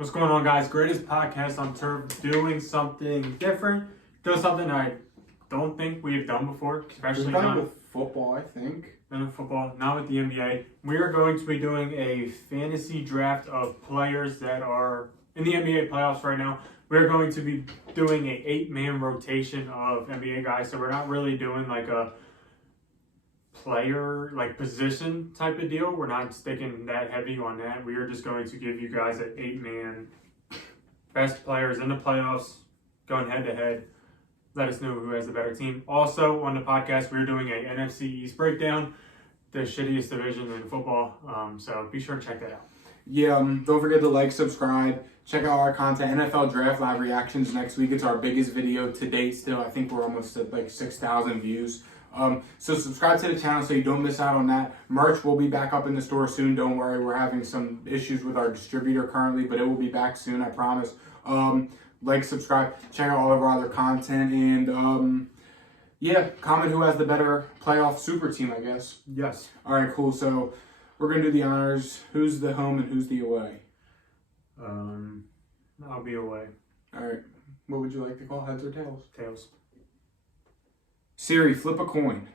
What's going on, guys? Greatest podcast on turf, doing something different, doing something I don't think we've done before, especially not with football, I think. Not with football, not with the NBA. We are going to be doing a fantasy draft of players that are in the NBA playoffs right now. We're going to be doing an 8-man rotation of NBA guys, so we're not really doing like a player position type of deal. We're not sticking that heavy on that. We are just going to give you guys an 8-man best players in the playoffs going head to head. Let us know who has the better team. Also on the podcast, we're doing a NFC East breakdown, the shittiest division in football. So be sure to check that out. Yeah, don't forget to like, subscribe, check out our content. NFL Draft Live reactions next week. It's our biggest video to date still. I think we're almost at 6,000 views. So subscribe to the channel so you don't miss out on that. Merch will be back up in the store soon. Don't worry, we're having some issues with our distributor currently, but it will be back soon, I promise. Like, subscribe, check out all of our other content, and yeah, comment who has the better playoff super team, I guess. Yes. All right, cool. So we're gonna do the honors. Who's the home and who's the away? I'll be away. All right. What would you like to call, heads or tails? Tails. Siri, flip a coin.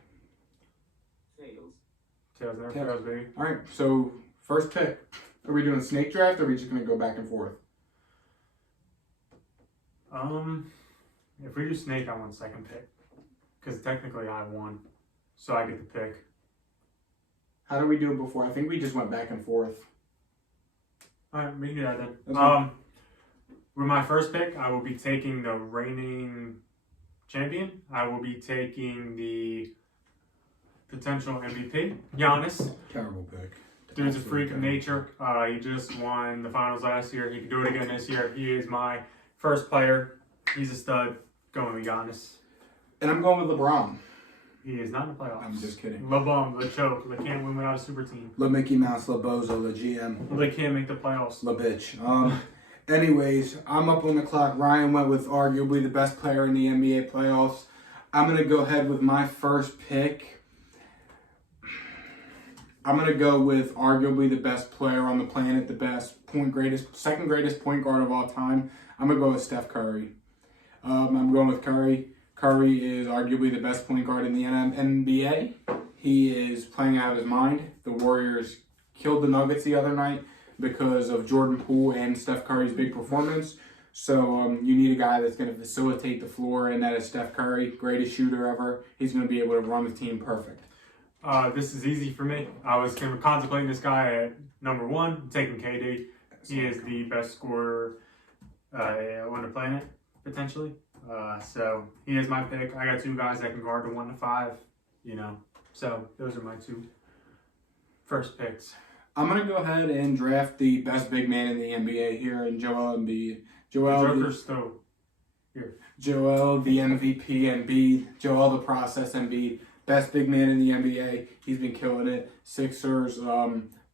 Tails, never fails, baby. All right. So first pick. Are we doing snake draft, or are we just gonna go back and forth? If we do snake, I want second pick. Because technically I won. So I get the pick. How did we do it before? I think we just went back and forth. Alright, we can do that then. With my first pick, I will be taking the reigning champion. I will be taking the potential MVP, Giannis. Terrible pick. Dude's a freak of nature. He just won the finals last year. He can do it again this year. He is my first player. He's a stud. Going with Giannis. And I'm going with LeBron. He is not in the playoffs. I'm just kidding. LeBron, Le Choke. Le can't win without a super team. Le Mickey Mouse, Le Bozo, Le GM. Le can't make the playoffs. Le bitch. Anyways, I'm up on the clock. Ryan went with arguably the best player in the NBA playoffs. I'm going to go ahead with my first pick. I'm going to go with arguably the best player on the planet, second greatest point guard of all time. I'm going to go with Steph Curry. I'm going with Curry. Curry is arguably the best point guard in the NBA. He is playing out of his mind. The Warriors killed the Nuggets the other night because of Jordan Poole and Steph Curry's big performance. So you need a guy that's going to facilitate the floor, and that is Steph Curry, greatest shooter ever. He's going to be able to run the team perfect. This is easy for me. I was contemplating this guy at number 1. I'm taking KD. He is the best scorer on the planet, potentially. So he is my pick. I got 2 guys that can guard the 1 to 5, So those are my 2 first picks. I'm going to go ahead and draft the best big man in the NBA here, and Joel Embiid. Joker's still here. Joel, the MVP Embiid. Joel, the process Embiid. Best big man in the NBA. He's been killing it. Sixers,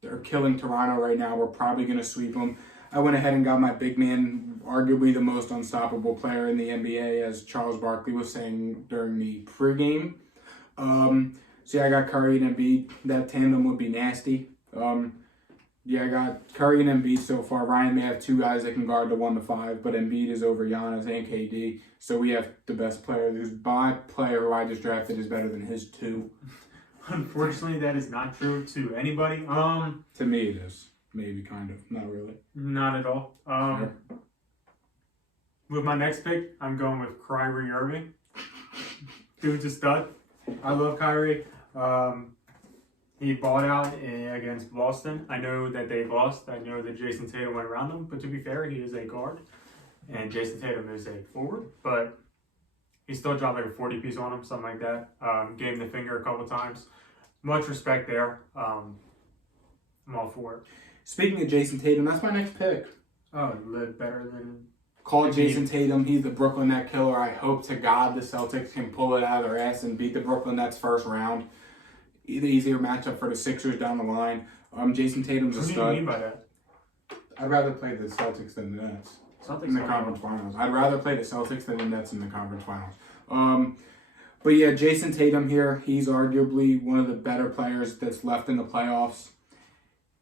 they're killing Toronto right now. We're probably going to sweep them. I went ahead and got my big man, arguably the most unstoppable player in the NBA, as Charles Barkley was saying during the pregame. So yeah, I got Curry and Embiid. That tandem would be nasty. I got Curry and Embiid so far. Ryan may have 2 guys that can guard the 1 to 5, but Embiid is over Giannis and KD. So we have the best player. My player who I just drafted is better than his 2. Unfortunately, that is not true to anybody. To me, it is. Maybe, kind of. Not really. Not at all. Sure. With my next pick, I'm going with Kyrie Irving. Dude's a stud. I love Kyrie. He balled out against Boston. I know that they lost. I know that Jayson Tatum went around them. But to be fair, he is a guard. And Jayson Tatum is a forward. But he still dropped like a 40-piece on him, something like that. Gave him the finger a couple times. Much respect there. I'm all for it. Speaking of Jayson Tatum, that's my next pick. Oh, live better than... Call Jayson Tatum. He's the Brooklyn Net killer. I hope to God the Celtics can pull it out of their ass and beat the Brooklyn Nets first round. The easier matchup for the Sixers down the line. Jayson Tatum's a stud. What do you mean by that? I'd rather play the Celtics than the Nets in the conference finals. I'd rather play the Celtics than the Nets in the conference finals. But yeah, Jayson Tatum here. He's arguably one of the better players that's left in the playoffs.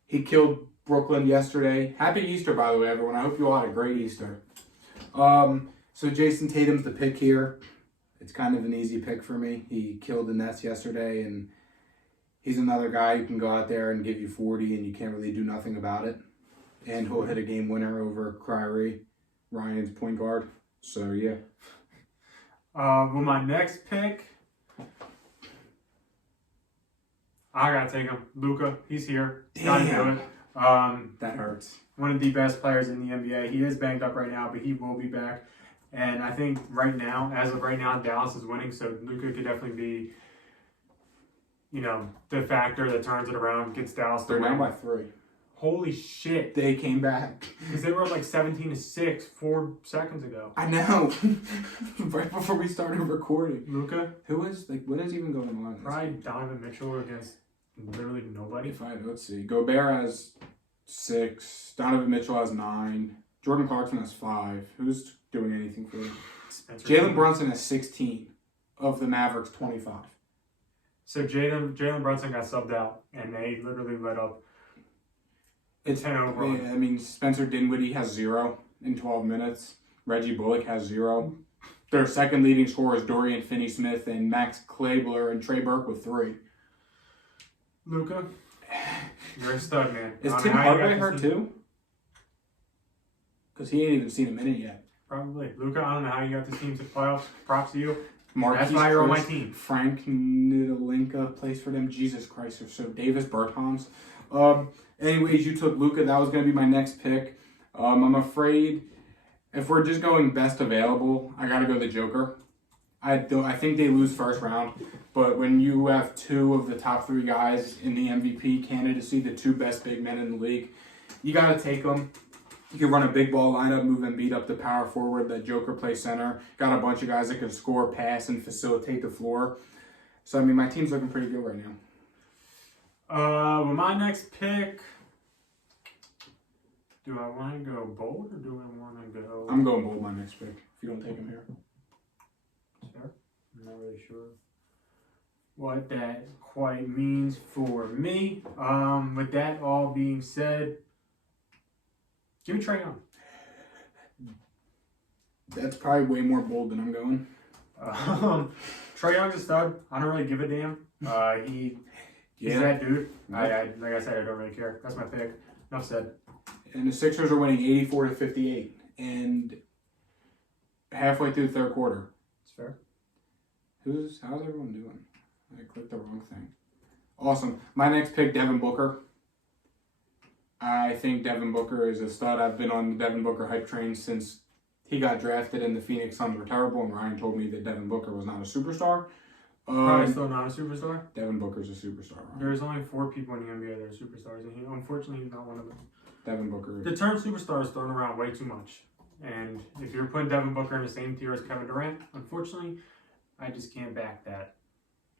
He killed Brooklyn yesterday. Happy Easter, by the way, everyone. I hope you all had a great Easter. So Jayson Tatum's the pick here. It's kind of an easy pick for me. He killed the Nets yesterday, and he's another guy who can go out there and give you 40, and you can't really do nothing about it. And he'll hit a game winner over Kyrie, Ryan's point guard. So, yeah. Well, my next pick, I gotta take him. Luka, he's here. Gotta do it. That hurts. One of the best players in the NBA. He is banged up right now, but he will be back. And I think right now, as of right now, Dallas is winning, so Luka could definitely be, the factor that turns it around, gets Dallas to They're win. down by 3. Holy shit. They came back. Because they were like 17-6 4 seconds ago. I know. Right before we started recording. Luka? What is even going on? Probably Donovan Mitchell against literally nobody. Let's see. Gobert has 6. Donovan Mitchell has 9. Jordan Clarkson has 5. Who's doing anything for you? Jalen Brunson has 16 of the Mavericks 25. So Jalen Brunson got subbed out, and they literally let up. It's 10 overall. Yeah, I mean, Spencer Dinwiddie has 0 in 12 minutes. Reggie Bullock has 0. Their second leading scorers Dorian Finney-Smith and Max Kleber and Trey Burke with 3. Luka, you're a stud, man. Is Tim Hardaway hurt too? Because he ain't even seen a minute yet. Probably. Luka, I don't know how you got this team to the playoffs. Props to you. Marquise That's why you're on my Chris, team. Frank Nidolinka plays for them. Jesus Christ, they're so Davis Bertans. Anyways, you took Luka. That was going to be my next pick. I'm afraid if we're just going best available, I got to go the Joker. I think they lose first round, but when you have 2 of the top 3 guys in the MVP candidacy, the 2 best big men in the league, you got to take them. You can run a big ball lineup, move Embiid up to power forward. That Joker plays center. Got a bunch of guys that can score, pass, and facilitate the floor. So, I mean, my team's looking pretty good right now. With my next pick, do I want to go bold or do I want to go... I'm going bold my next pick, if you don't take him here. Sure. I'm not really sure what that quite means for me. With that all being said, give me Trae Young. That's probably way more bold than I'm going. Trae Young's a stud. I don't really give a damn. He's that dude. I like I said, I don't really care. That's my pick. Enough said. And the Sixers are winning 84-58, and halfway through the third quarter. It's fair. How's everyone doing? I clicked the wrong thing. Awesome. My next pick, Devin Booker. I think Devin Booker is a stud. I've been on the Devin Booker hype train since he got drafted and the Phoenix Suns were terrible, and Ryan told me that Devin Booker was not a superstar. Probably still not a superstar. Devin Booker's a superstar. Ryan. There's only 4 people in the NBA that are superstars, and unfortunately, he's not one of them. Devin Booker. The term superstar is thrown around way too much. And if you're putting Devin Booker in the same tier as Kevin Durant, unfortunately, I just can't back that.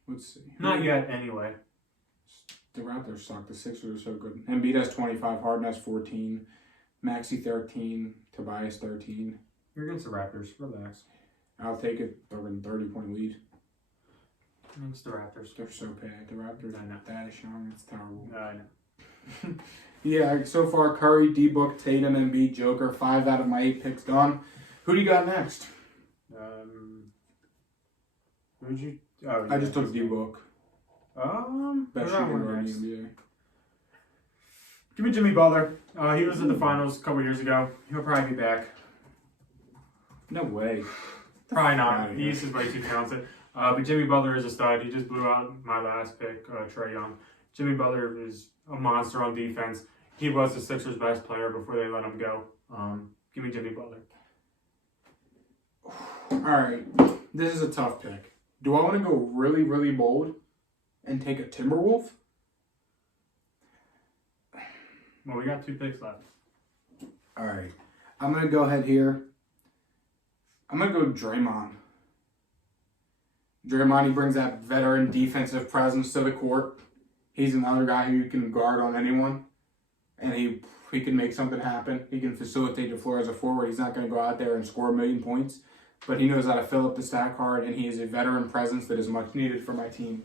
Let's see. Not yet, anyway. The Raptors suck. The Sixers are so good. Embiid has 25. Harden has 14. Maxey 13. Tobias 13. You're against the Raptors. Relax. I'll take it. They're in 30-point lead. It's the Raptors. They're so bad. The Raptors I know. That is young. It's terrible. I know. Yeah, so far Curry, D-Book, Tatum, Embiid, Joker. 5 out of my 8 picks done. Who do you got next? Who'd you? Oh, I just took D-Book. Best shooting guard in the NBA. Give me Jimmy Butler. He was in the finals a couple years ago. He'll probably be back. No way. Probably not. The East is way too talented. But Jimmy Butler is a stud. He just blew out my last pick, Trae Young. Jimmy Butler is a monster on defense. He was the Sixers' best player before they let him go. Give me Jimmy Butler. All right. This is a tough pick. Do I want to go really, really bold and take a Timberwolf? Well, we got 2 picks left. All right. I'm going to go ahead here. I'm going to go Draymond. Draymond, he brings that veteran defensive presence to the court. He's another guy who you can guard on anyone. And he can make something happen. He can facilitate the floor as a forward. He's not going to go out there and score 1,000,000 points. But he knows how to fill up the stat card, and he is a veteran presence that is much needed for my team.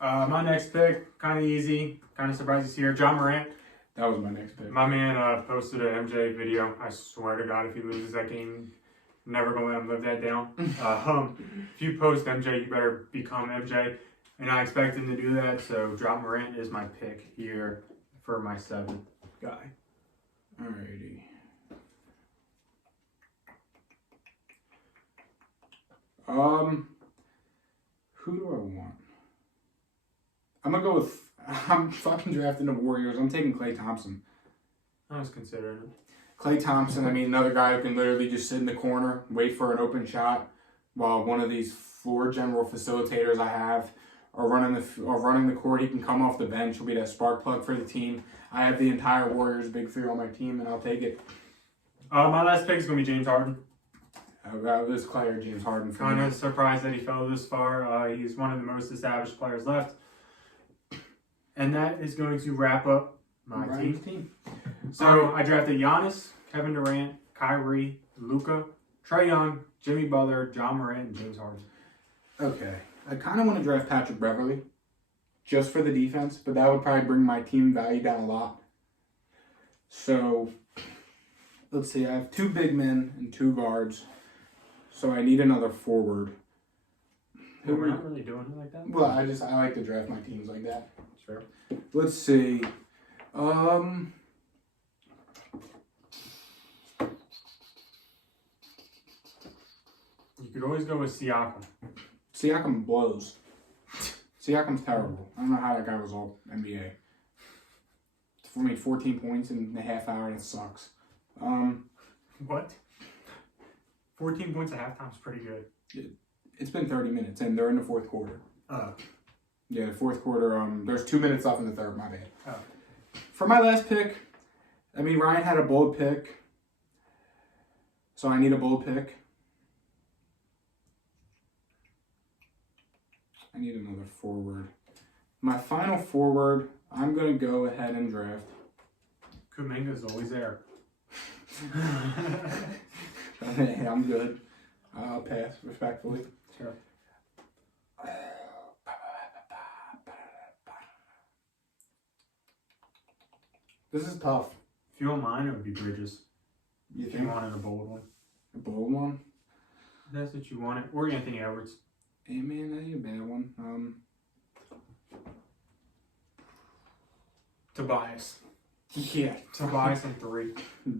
My next pick, kind of easy, kind of surprises here. John Morant. That was my next pick. My man posted an MJ video. I swear to God, if he loses that game, never gonna let him live that down. If you post MJ, you better become MJ. And I expect him to do that, so Drop Morant is my pick here for my 7th guy. Alrighty. Who do I want? I'm fucking drafting the Warriors. I'm taking Klay Thompson. I was considering it. Klay Thompson, I mean, another guy who can literally just sit in the corner, wait for an open shot, while one of these floor general facilitators I have are running the court. He can come off the bench. He'll be that spark plug for the team. I have the entire Warriors big three on my team, and I'll take it. My last pick is going to be James Harden. This Klay or James Harden. Kind of surprised that he fell this far. He's one of the most established players left. And that is going to wrap up my team. So I drafted Giannis, Kevin Durant, Kyrie, Luka, Trae Young, Jimmy Butler, John Morant, and James Harden. Okay. I kind of want to draft Patrick Beverley just for the defense, but that would probably bring my team value down a lot. So let's see. I have 2 big men and 2 guards. So I need another forward. We're not really doing it like that? Well, I like to draft my teams like that. Sure. Let's see. You could always go with Siakam. Siakam blows. Siakam's terrible. I don't know how that guy was all NBA. For me, 14 points in a half hour, that sucks. What? 14 points at halftime is pretty good. It's been 30 minutes, and they're in the fourth quarter. Oh. Yeah, the fourth quarter, there's 2 minutes left in the third, my bad. Oh. For my last pick, I mean, Ryan had a bold pick, so I need a bold pick. I need another forward. My final forward, I'm going to go ahead and draft. Kuminga's always there. Hey, I'm good. I'll pass, respectfully. Sure. This is tough. If you don't mind, it would be Bridges. You If think? you wanted a bold one. A bold one? If that's what you wanted. Or Anthony Edwards. Hey, man, that ain't a bad one. Tobias. Yeah. Tobias and 3.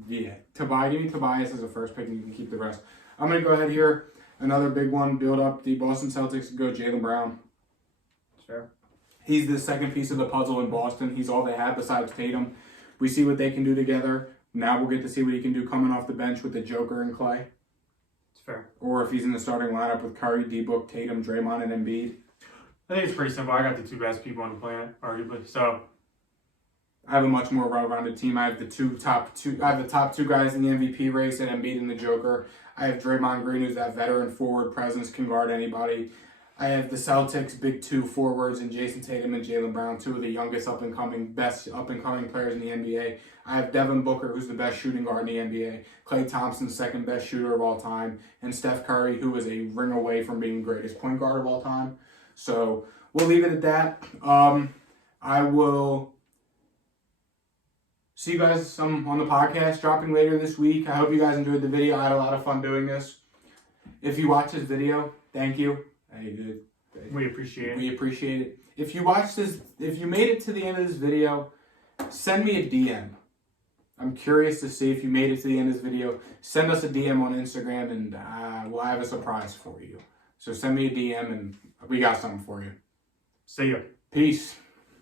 Yeah. Give me Tobias as a first pick and you can keep the rest. I'm going to go ahead here. Another big one. Build up the Boston Celtics. Go Jaylen Brown. Sure. He's the second piece of the puzzle in Boston. He's all they have besides Tatum. We see what they can do together. Now we'll get to see what he can do coming off the bench with the Joker and Klay. It's fair. Or if he's in the starting lineup with Curry, D-Book, Tatum, Draymond, and Embiid. I think it's pretty simple. I got the 2 best people on the planet, arguably. So I have a much more well-rounded team. I have the top two guys in the MVP race, and Embiid and the Joker. I have Draymond Green, who's that veteran forward presence, can guard anybody. I have the Celtics' big 2 forwards in Jayson Tatum and Jaylen Brown, 2 of the youngest best up-and-coming players in the NBA. I have Devin Booker, who's the best shooting guard in the NBA. Klay Thompson, second best shooter of all time. And Steph Curry, who is a ring away from being the greatest point guard of all time. So we'll leave it at that. I will see you guys on the podcast dropping later this week. I hope you guys enjoyed the video. I had a lot of fun doing this. If you watch this video, thank you. Hey, good. we appreciate it. We appreciate it. If you made it to the end of this video, send me a DM. I'm curious to see if you made it to the end of this video. Send us a DM on Instagram and we'll have a surprise for you. So send me a DM and we got something for you. See ya. Peace.